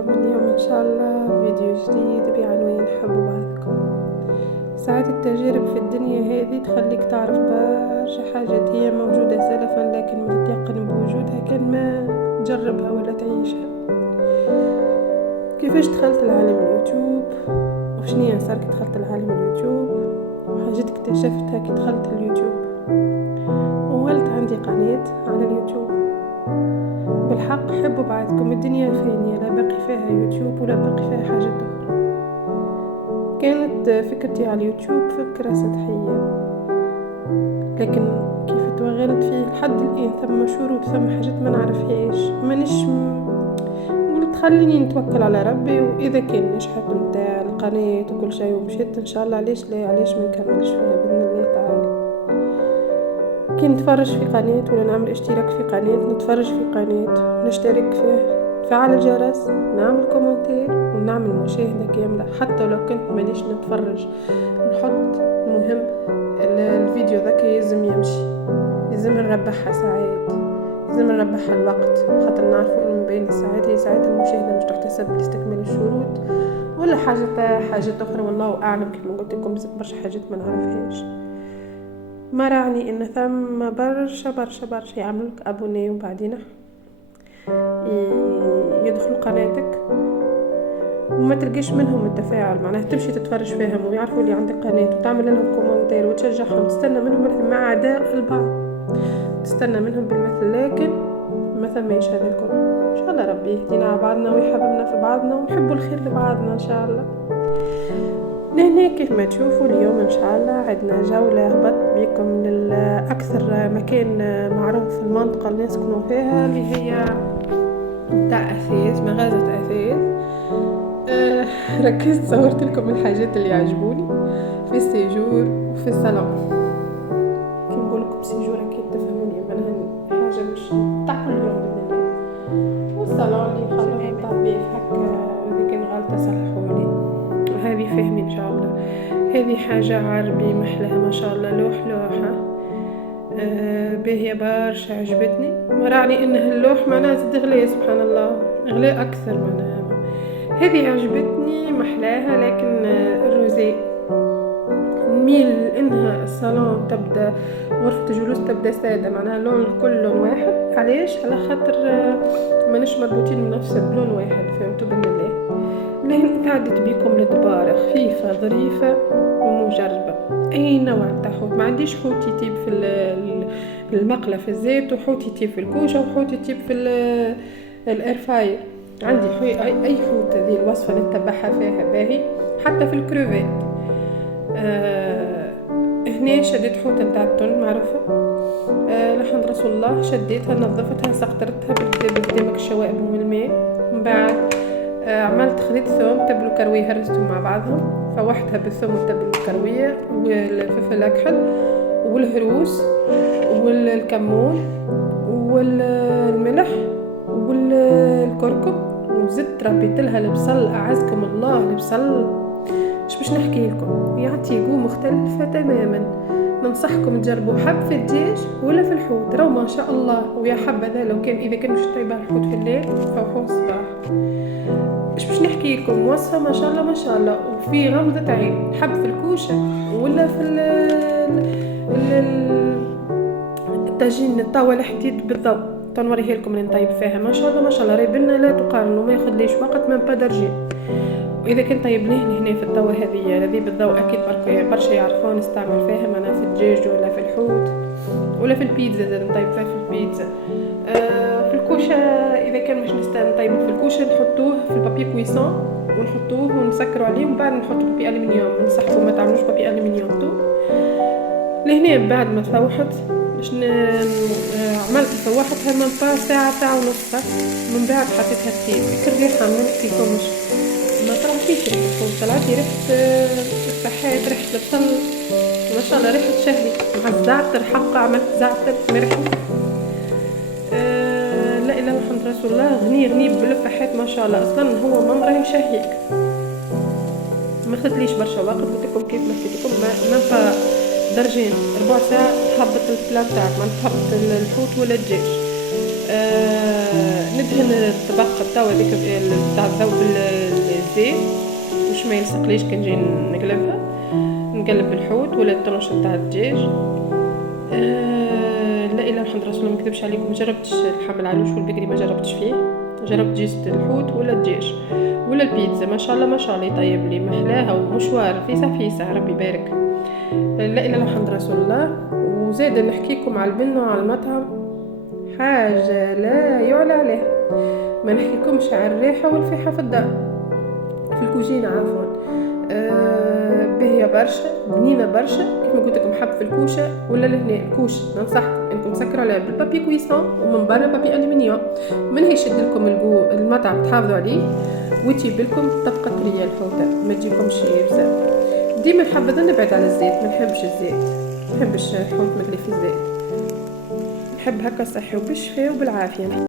معكم اليوم إن شاء الله فيديو جديد بعنوان حبوا بعضكم. ساعات التجارب في الدنيا هذه تخليك تعرف برشا حاجات هي موجودة سلفا لكن ما تتيقن بوجودها كان ما تجربها ولا تعيشها. كيفاش دخلت لعالم اليوتيوب وشنية صار كي دخلت لعالم اليوتيوب وحاجات اكتشفتها كي دخلت اليوتيوب. وولت عندي قناة على اليوتيوب. بالحق حبوا بعضكم، الدنيا فانية لا باقي فيها يوتيوب ولا باقي فيها حاجة أخرى. كانت فكرتي على اليوتيوب فكرة سطحية، لكن كيف توغلت فيه لحد الآن ثم شروط ثم حاجات ما نعرفهاش مانيش قلت خليني نتوكل على ربي، وإذا كان نجحت نتاع القناة وكل شيء ومشيت إن شاء الله علاش لا علاش ما نكملش فيها بإذن الله تعالى. كي نتفرج في قناة ولا نعمل اشتراك في قناة نتفرج في قناة نشترك فيه نفعل الجرس نعمل كومنتير ونعمل مشاهدة كاملة حتى لو كنت مانيش نتفرج نحط. المهم الفيديو ذاك يلزم يمشي، يلزم نربحها ساعات، يلزم نربحها الوقت، خاطر نعرفوا ان من بين الساعات هي ساعات المشاهدة مش تحتسب لاستكمال الشروط ولا حاجة أخرى والله أعلم. كما قلت لكم بزاف برشا حاجات ما نعرفهاش. ما راني ان ثم برشا يعملوك ابوني وبعدين يدخلوا قناتك وما تلقيش منهم التفاعل، معناها تمشي تتفرج فيهم ويعرفوا اللي عندك قناة وتعمل لهم كومنتير وتشجعهم، تستنى منهم مثل مع عداء البعض، تستنى منهم بالمثل، لكن ما ثماش هذا الكل. ان شاء الله ربي يهدينا بعضنا ويحببنا في بعضنا ونحبوا الخير لبعضنا ان شاء الله. لهنا كيف ما تشوفوا اليوم ان شاء الله عندنا جولة هبط بكم لأكثر مكان معروف في المنطقة اللي نسكنوا فيها اللي هي تاع أثاث، مغازة أثاث. ركزت صورت لكم الحاجات اللي عجبوني في السيجور وفي الصالون. كي نقول لكم سيجور اكيد تفهموني معناها حاجة مش تاع كل يوم بإذن الله، والصالون اللي نخلوه طبيب هكا إذا كان غلطة صلحولي. هذه فهمي ان شاء الله. هذه حاجة عربي محلها ما شاء الله، لوحة باهية برشا عجبتني. ما راني انه اللوح معناها زد غلاء سبحان الله، غلاء اكثر معناها. هذه عجبتني محلاها، لكن الروزي نميل انها الصالون تبدا غرفة الجلوس تبدا سادة، معناها اللون كل لون واحد. علاش؟ على خاطر ماناش مربوطين بنفس اللون واحد، فهمتوا بإذن الله. لين تعدت بكم لدبارة خفيفة ظريفة ومجربة. أي نوع تاع حوت، ما عنديش حوت يطيب في المقلة في الزيت، وحوت يطيب في الكوشة، وحوت يطيب في الإيرفاير. عندي أي حوت، هذه الوصفة اللي نتبعها فيها باهي. حتى في الكروفيت هنا شديت حوتة نتاع التون معروفة، لحن رسول الله، شديتها نظفتها سقطرتها بالدمك الشوائب والماء. من بعد عملت خليط ثوم تبلو كرويه هرستهم مع بعضهم، فوحتها بالثوم والتبل الكرويه والفلفل الاكحل والهروس والكمون والملح والكركم، وزدت ربيت لها البصل. اعزكم الله البصل باش نحكي لكم يعطي جو مختلفه تماما. ننصحكم تجربوا حب في الدجاج ولا في الحوت، راهو ما شاء الله. ويا حبذا لو كان اذا كان مش طيبه الحوت في الليل فوحوا الصباح. باش نحكي لكم وصفه ما شاء الله ما شاء الله، وفي غمضه عين. حب في الكوشه ولا في الطاجين الطاوه الحديد بالضبط. تنوريه لكم اللي نطيب فيها ما شاء الله ما شاء الله، ريبنا لا تقارن وما ياخذليش وقت من بدرجين. واذا كنت طيبناه هنا في الضوء هذه بالضوء اكيد برشا يعرفون نستعمل فيها، معنا في الدجاج ولا في الحوت ولا في البيتزا، زاد نطيب فيها في البيتزا. في الكوشه اذا كان مش نطيب في الكوشه نحطوه في البابي كويسون ونحطوه ونسكروا عليه، ومن بعد نحطوا بابي الومنيوم. ننصحكم ما تعملوش بابي الومنيوم لهنا. بعد ما تفوحت باش عملت فوحتها من ساعه ونص، من بعد حطيتها التيب الريحه ما نحكيكمش، ما طلعتيش ريحه الفول، طلعتي ريحه الفحات، ريحه البصل ما شاء الله، ريحه شهي مع الزعتر. حقا عملت زعتر مرحي. لا اله الا محمد رسول الله، غني بالفحات ما شاء الله. اصلا هو منظره يشهيك. ما خدتليش برشا وقت، قلت لكم كيف ما حكيت لكم ما درجين ربع ساعه تهبط البلان تاعك، ما تهبط الحوت ولا الدجاج. ندهن الطبق تاع هذيك تاع الضوء بالزيت باش ما يلصقليش كي نجي نقلبها. نقلب الحوت ولا الطرنش تاع الدجاج. لا اله الا رسول الله، ما نكذبش عليكم، ما جربتش اللحم العلوش والبقري، ما جربتش فيه. جربت جيست الحوت ولا الدجاج ولا البيتزا. ما شاء الله ما شاء الله يطيب لي محلاها ومشوار فيسع فيسع، ربي يبارك. لا اله الا محمد رسول الله. وزاد نحكيكم على البنه وعلى المطعم، حاجه لا يعلى عليها. ما نحكيكمش على الريحه والفيحه في الدار، في الكوجينه عفوا. باهيه برشا، بنينه برشا، كيما قلت لكم حب في الكوشه ولا لهنا الكوش. ننصحكم انكم تسكروا عليها بالبابي كويسون ومن برا بابي الومنيوم، من هي يشد لكم المطعم تحافظوا عليه وتجيب لكم طبقه ريال الحوته، ما تجيكمش بزاف. ديما نحبذ نبعد على الزيت، ما نحبش الزيت، ما نحبش الحوت مقلي في الزيت، نحب هكا صحي وبالشفاء وبالعافيه.